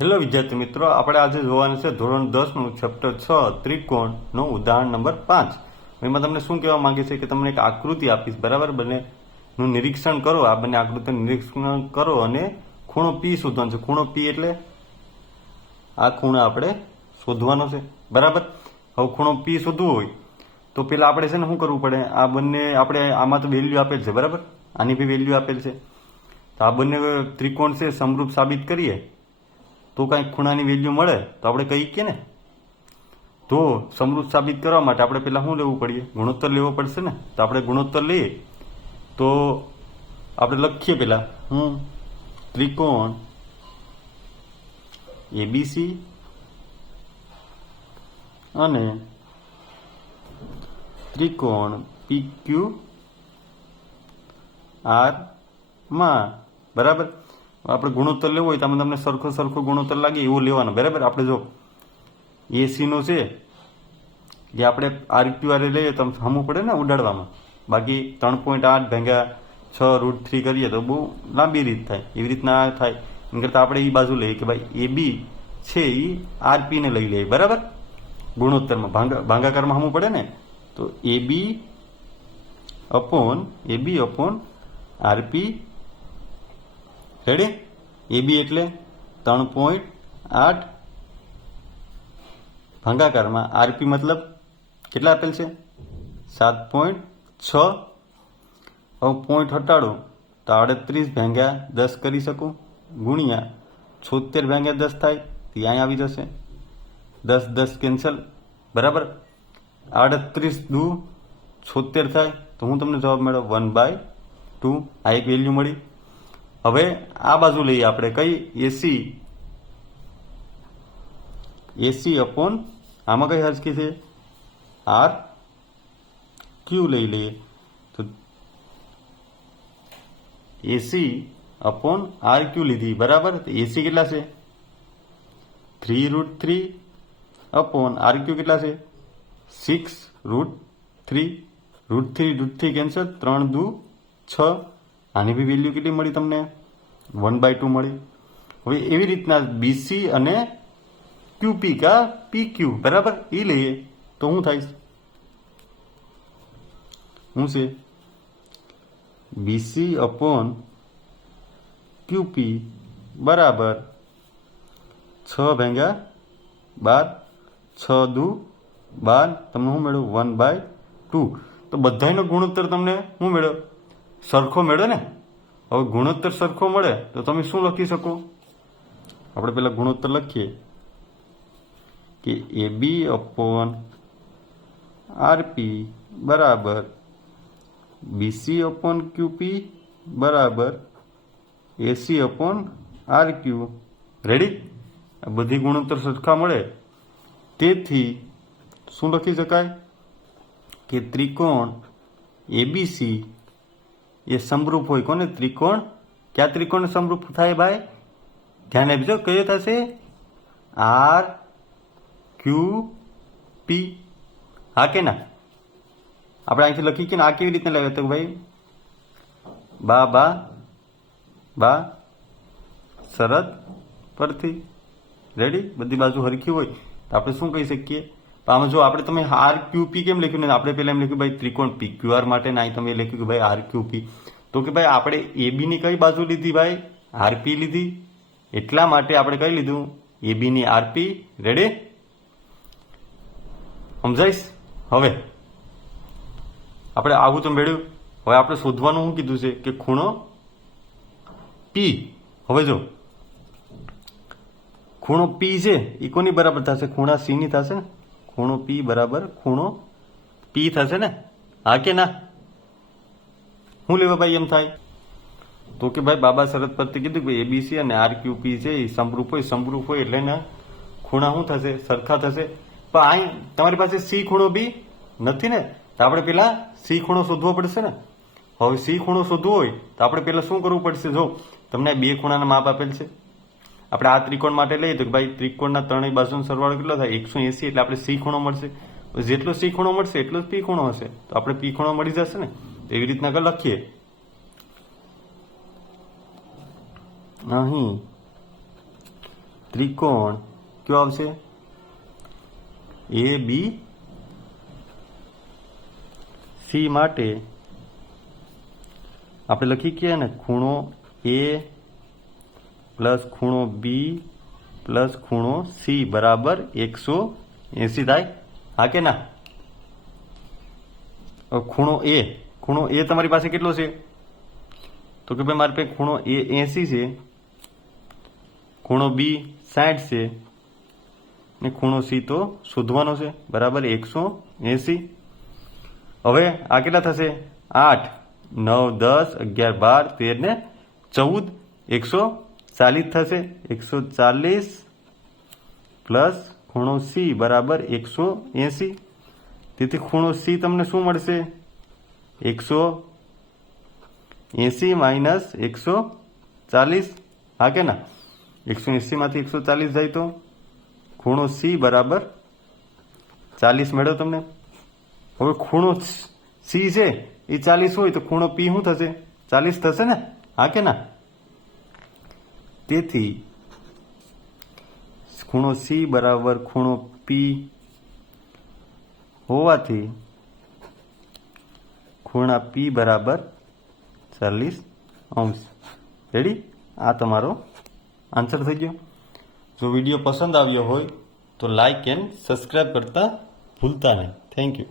Hello વિદ્યાર્થી મિત્રો, આપણે આજે જોવાનું છે ધોરણ 10 નું ચેપ્ટર 6 ત્રિકોણનું ઉદાહરણ નંબર 5. એમાં તમને શું કહેવા માંગે છે કે તમને એક આકૃતિ આપીશ, બરાબર? બંનેનું નિરીક્ષણ કરો, આ બંને આકૃતિનું નિરીક્ષણ કરો અને ખૂણો પી શોધવાનો છે. ખૂણો પી એટલે આ ખૂણો આપણે શોધવાનો છે, બરાબર? હવે ખૂણો પી શોધવું હોય તો પેલા આપણે છે ને શું કરવું પડે? આ બંને આપણે આમાં તો વેલ્યુ આપેલ છે, બરાબર? આની બી વેલ્યુ આપેલ છે. તો આ બંને ત્રિકોણ છે સમરૂપ સાબિત કરીએ તો કાંઈક ખૂણાની વેલ્યુ મળે તો આપણે કહીએ કે ને. તો સમરૂપ સાબિત કરવા માટે આપણે પેલા શું લેવું પડે? ગુણોત્તર લેવો પડશે ને. તો આપણે ગુણોત્તર લઈએ તો આપણે લખીએ પેલા ત્રિકોણ એબીસી અને ત્રિકોણ પીક્યુ આર માં, બરાબર? આપણે ગુણોત્તર લેવો હોય તો આમાં તમને સરખો ગુણોત્તર લાગે એવો લેવાનો, બરાબર? આપણે જો એસી નો છે જે આપણે RQR લઈએ તો હમવું પડે ને ઉડાડવામાં. બાકી 3.8 ભાગ્યા 6√3 કરીએ તો બહુ લાંબી રીત થાય, એવી રીતના થાય. એમ કરતાં આપણે એ બાજુ લઈએ કે ભાઈ AB છે એ RP ને લઈ લઈએ, બરાબર? ગુણોત્તરમાં ભાગાકારમાં હમવું પડે ને. તો AB upon RP. Ready? AB એટલે 3.8 ભાગાકારમાં RP મતલબ કેટલા આપેલ છે? 7.6. હવે પોઈન્ટ હટાડો તો 38 ભાગ્યા 10 કરી શકું ગુણ્યા 76 ભાગ્યા 10 થાય તો અહીંયા આવી જશે. 10 કેન્સલ, બરાબર? 38 દુ 76 થાય તો હું તમને જવાબ મળ્યો 1/2. આ એક વેલ્યુ મળી. હવે આ બાજુ લઈએ આપણે કઈ? એસી અપોન આમાં કઈ હરકી છે? આર ક્યુ લઈ લઈએ તો એસી અપોન આર ક્યુ લીધી, બરાબર? તો એસી કેટલા છે? 3√3 અપોન આર ક્યુ કેટલા છે? 6√3. √3 કેન્સલ, 3 દુ 6. આની બી વેલ્યુ કેટલી મળી તમને? 1/2 મળી. હવે એવી રીતના બીસી અને ક્યુપી કા પીક્યુ, બરાબર? એ લઈએ તો શું થાય? શું છે? બીસી અપોન ક્યુપી બરાબર 6 ભાગ્યા 12. 6 દુ 12. તમને શું મળ્યું? 1/2. તો બધાનો ગુણોત્તર તમને શું મળ્યો? સરખો મળે ને. હવે ગુણોત્તર સરખો મળે તો તમે શું લખી શકો? આપણે પેલા ગુણોત્તર લખીએ કે AB અપોન RP બરાબર BC અપોન QP બરાબર AC અપોન RQ. રેડી? આ બધી ગુણોત્તર સરખા મળે તેથી શું લખી શકાય કે ત્રિકોણ ABC એ સમરૂપ હોય કોને? ત્રિકોણ. ક્યાં ત્રિકોણ સમરૂપ થાય ભાઈ? ધ્યાન આપજો. કયો થશે? RQP. હા કે ના? આપણે અહીંથી લખી કે આ કેવી રીતના લાગે તો ભાઈ બા શરત પરથી. રેડી? બધી બાજુ હરખી હોય તો આપણે શું કહી શકીએ? આમાં જો આપણે તમે RQP કેમ લખ્યું ને? આપણે પેલા એમ લખ્યું ભાઈ ત્રિકોણ PQR માટે, ના તમે લખ્યું કે ભાઈ RQP. તો કે ભાઈ આપણે AB ની કઈ બાજુ લીધી ભાઈ? RP લીધી. એટલા માટે આપણે કઈ લીધું? AB ની RP. રેડી? સમજાઈશ? હવે આપણે આવું તો મેળવ્યું. હવે આપણે શોધવાનું શું કીધું છે કે ખૂણો P. હવે જો ખૂણો P છે એ કોની બરાબર થશે? ખૂણા C ની થશે ને. ખૂણો P બરાબર ખૂણો P થશે ને. હા કે ના? શું લેવા ભાઈ એમ થાય? તો કે ભાઈ બાબા શરત પરથી કીધું કે ABC અને RQP છે એ સમરૂપ હોય એટલે ને ખૂણા શું થશે? સરખા થશે. પણ અહીં તમારી પાસે C ખૂણો B નથી ને, તો આપણે પેલા C ખૂણો શોધવો પડશે ને. હવે C ખૂણો શોધવો હોય તો આપણે પેલા શું કરવું પડશે? જો તમને બે ખૂણાના માપ આપેલ છે. આપણે આ ત્રિકોણ માટે લઈએ તો ભાઈ ત્રિકોણના ત્રણેય બાજુનો સરવાળો કેટલો થાય? 180. એટલે આપણે C ખૂણો મળશે. જેટલો C ખૂણો મળશે એટલો જ P ખૂણો હશે. તો આપણે P ખૂણો મળી જશે ને. એવી રીતના લખીએ. અહીં ત્રિકોણ કયો આવશે? ABC માટે આપણે લખી કે ને ખૂણો A પ્લસ ખૂણો B પ્લસ ખૂણો C બરાબર 180 થાય, હા કે ના? ખૂણો A તમારી પાસે કેટલો છે? તો કે ભાઈ મારી પાસે ખૂણો A 80 છે, ખૂણો B 60 છે ને ખૂણો C તો શોધવાનો છે, બરાબર 180. હવે આ કેટલા થશે? 8 9 10 11 12 13 ને 14 140 થશે. 140 પ્લસ ખૂણો C બરાબર 180. તેથી ખૂણો C તમને શું મળશે? 180 માઇનસ 140, હા કે ના? 180 માંથી 140 જાય તો ખૂણો C બરાબર 40 મળ્યો તમને. હવે ખૂણો C છે એ 40 હોય તો ખૂણો P શું થશે? 40 થશે ને, હા કે ના? તેથી ખૂણો C બરાબર ખૂણો P હોવાથી ખૂણા P બરાબર 40°. રેડી? આ તમારો આન્સર થઈ ગયો. જો વિડીયો પસંદ આવ્યો હોય તો લાઈક એન્ડ સબસ્ક્રાઈબ કરતા ભૂલતા નહીં. Thank you.